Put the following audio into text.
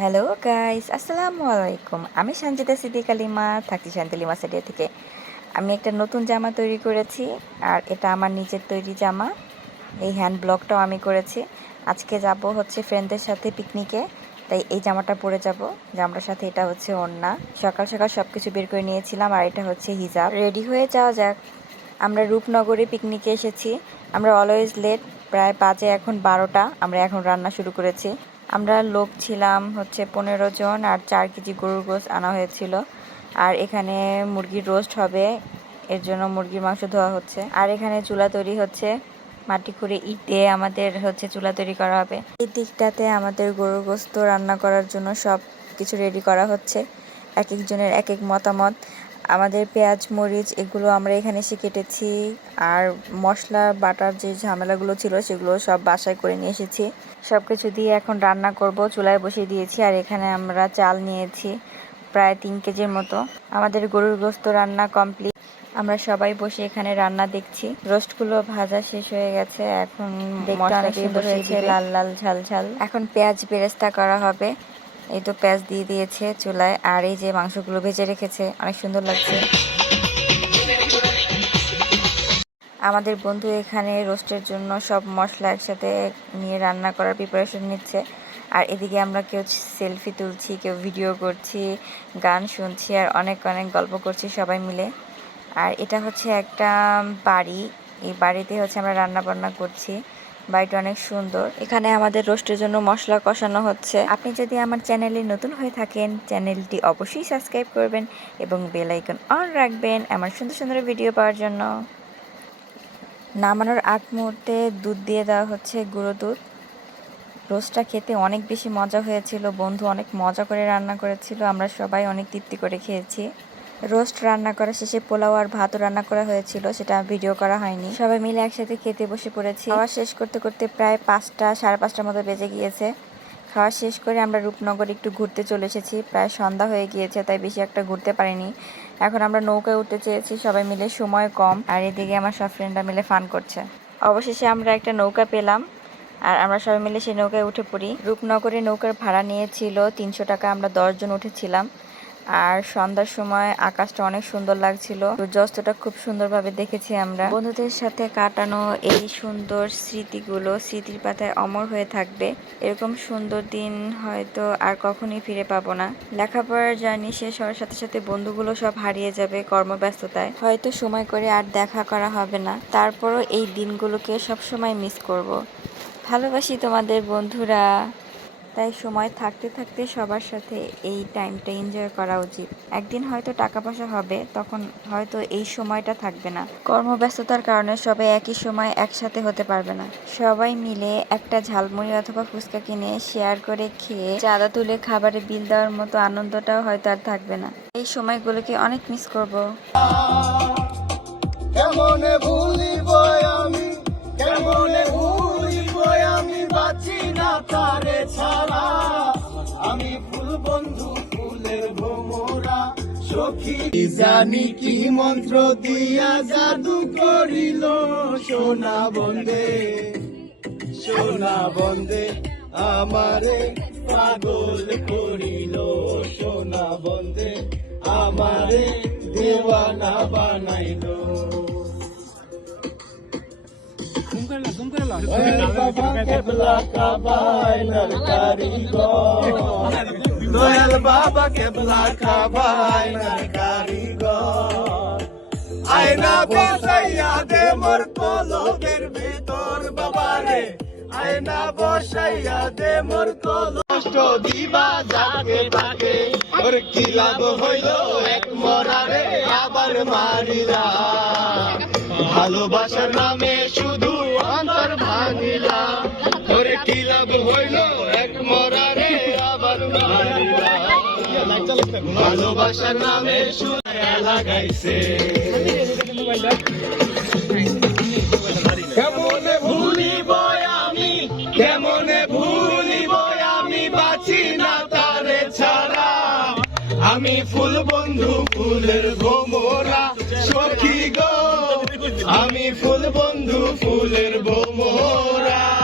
Hello guys আসসালামু আলাইকুম আমি সঞ্জিতা সিদ্দিক আলিমা থাকছি শান্তিলিমা সাইডিয়া থেকে। আমি একটা নতুন জামা তৈরি করেছি, আর এটা আমার নিজের তৈরি জামা। এই হ্যান্ড ব্লগটাও আমি করেছি। আজকে যাব হচ্ছে ফ্রেন্ডদের সাথে পিকনিকে তাই এই জামাটা পরে যাব। জামাটার সাথে এটা হচ্ছে ওড়না। সকাল সকাল সব কিছু বের করে নিয়েছিলাম, আর এটা হচ্ছে হিজাব। রেডি হয়ে যাওয়া যাক। আমরা রূপনগরে পিকনিকে এসেছি। আমরা অলওয়েজ লেট প্রায় বাজে এখন বারোটা। আমরা এখন রান্না শুরু করেছি। আমরা লোক ছিলাম হচ্ছে পনেরো জন আর চার কেজি গরুর গোস আনা হয়েছিল। আর এখানে মুরগির রোস্ট হবে। এর জন্য মুরগির মাংস ধোয়া হচ্ছে। আর এখানে চুলা তৈরি হচ্ছে। মাটি খুঁড়ে ইট আমাদের হচ্ছে চুলা তৈরি করা হবে। এই দিকটাতে আমাদের গরুর গোস্ত রান্না করার জন্য সব কিছু রেডি করা হচ্ছে। এক একজনের এক এক মতামত। আমাদের পেঁয়াজ মরিচ এগুলো আমরা এখানে এসে কেটেছি। আর মশলা বাটার যে ঝামেলাগুলো ছিল সেগুলো সব বাসায় করে নিয়ে এসেছি। সব কিছু দিয়ে এখন রান্না করব চুলায় বসিয়ে দিয়েছি। আর এখানে আমরা চাল নিয়েছি প্রায় তিন কেজির মতো। আমাদের গরুর গোস্ত রান্না কমপ্লিট। আমরা সবাই বসে এখানে রান্না দেখছি। রোস্টগুলো ভাজা শেষ হয়ে গেছে। এখন দেখতে অনেক সুন্দর হয়েছে। লাল লাল ঝাল ঝাল। এখন পেঁয়াজ বেরেস্তা করা হবে। এই তো পেঁয়াজ দিয়ে দিয়েছে চুলায় আর এই যে মাংসগুলো ভেজে রেখেছে, অনেক সুন্দর লাগছে। আমাদের বন্ধু এখানে রোস্টের জন্য সব মশলা একসাথে নিয়ে রান্না করার প্রিপারেশন নিচ্ছে। আর এদিকে আমরা কেউ সেলফি তুলছি, কেউ ভিডিও করছি, গান শুনছি আর অনেক অনেক গল্প করছি সবাই মিলে। আর এটা হচ্ছে একটা বাড়ি, এই বাড়িতে হচ্ছে আমরা রান্না বান্না করছি। বাড়িটা অনেক সুন্দর। এখানে আমাদের রোস্টের জন্য মশলা কষানো হচ্ছে। আপনি যদি আমার চ্যানেলে নতুন হয়ে থাকেন, চ্যানেলটি অবশ্যই সাবস্ক্রাইব করবেন এবং বেল আইকন অন রাখবেন আমার সুন্দর সুন্দর ভিডিও পাওয়ার জন্য। নামানোর আগ মুহূর্তে দুধ দিয়ে দেওয়া হচ্ছে গুঁড়ো দুধ। রোস্টটা খেতে অনেক বেশি মজা হয়েছিল। বন্ধু অনেক মজা করে রান্না করেছিল। আমরা সবাই অনেক তৃপ্তি করে খেয়েছি। রোস্ট রান্না করা শেষে পোলাও আর ভাতও রান্না করা হয়েছিল, সেটা ভিডিও করা হয়নি। সবাই মিলে একসাথে খেতে বসে পড়েছি। খাওয়া শেষ করতে করতে প্রায় পাঁচটা, সাড়ে পাঁচটার মতো বেজে গিয়েছে। খাওয়া শেষ করে আমরা রূপনগর একটু ঘুরতে চলে এসেছি। প্রায় সন্ধ্যা হয়ে গিয়েছে, তাই বেশি একটা ঘুরতে পারিনি। এখন আমরা নৌকায় উঠতে চেয়েছি, সবাই মিলে সময় কম। আর এদিকে আমার সব ফ্রেন্ডরা মিলে ফান করছে। অবশেষে আমরা একটা নৌকা পেলাম, আর আমরা সবাই মিলে সেই নৌকায় উঠে পড়ি। রূপনগরে নৌকার ভাড়া নিয়েছিল তিনশো টাকা, আমরা দশজন উঠেছিলাম। আর সন্ধ্যার সময় আকাশটা অনেক সুন্দর লাগছিল। সূর্যাস্তটা খুব সুন্দরভাবে দেখেছি আমরা। বন্ধুদের সাথে কাটানো এই সুন্দর স্মৃতিগুলো স্মৃতির পাতায় অমর হয়ে থাকবে। এরকম সুন্দর দিন হয়তো আর কখনোই ফিরে পাবো না। লেখাপড়ার জার্নি শেষ হওয়ার সাথে সাথে বন্ধুগুলো সব হারিয়ে যাবে কর্মব্যস্ততায়। হয়তো সময় করে আর দেখা করা হবে না। তারপরও এই দিনগুলোকে সব সময় মিস করব। ভালোবাসি তোমাদের বন্ধুরা। তাই সময় থাকতে থাকতে সবার সাথে এই টাইমটা এনজয় করা উচিত। একদিন হয়তো টাকা পয়সা হবে, তখন হয়তো এই সময়টা থাকবে না। কর্মব্যস্ততার কারণে সবাই একই সময় একসাথে হতে পারবে না। সবাই মিলে একটা ঝালমুড়ি অথবা ফুচকা কিনে শেয়ার করে খেয়ে চাঁদা তুলে খাবারে বিল দেওয়ার মতো আনন্দটাও হয়তো আর থাকবে না। এই সময়গুলোকে অনেক মিস করব। সখী জানি কি মন্ত্র দিয়া জাদু করিল। সোনা বন্দে সোনা বন্দে আমারে পাগল করিল। সোনা বন্দে আমারে দেওয়ানা বানাইলো। দয়াল বাবা কেবলা খাবাই না কারিগর। আয়না বসাইয়া দে মোর কলবের ভেতর বাবারে। আয়না বসাইয়া দে মোর কল কষ্ট দিবা যাকে তাকে ওর কি লাভ হইল এক মরারে? আবার মারিলা। ভালোবাসার নামে শুধু অন্তর ভাঙিলা। ওর কি লাভ হইল এক মরারে? আবার মারিলা। ভালোবাসার নামে লাগাইছে। কেমনে ভুলিব আমি? কেমনে আমি? বাঁচি না তারে ছাড়া। আমি ফুল বন্ধু, ফুলের ভোমরা, সখী গো। আমি ফুল বন্ধু, ফুলের ভোমরা।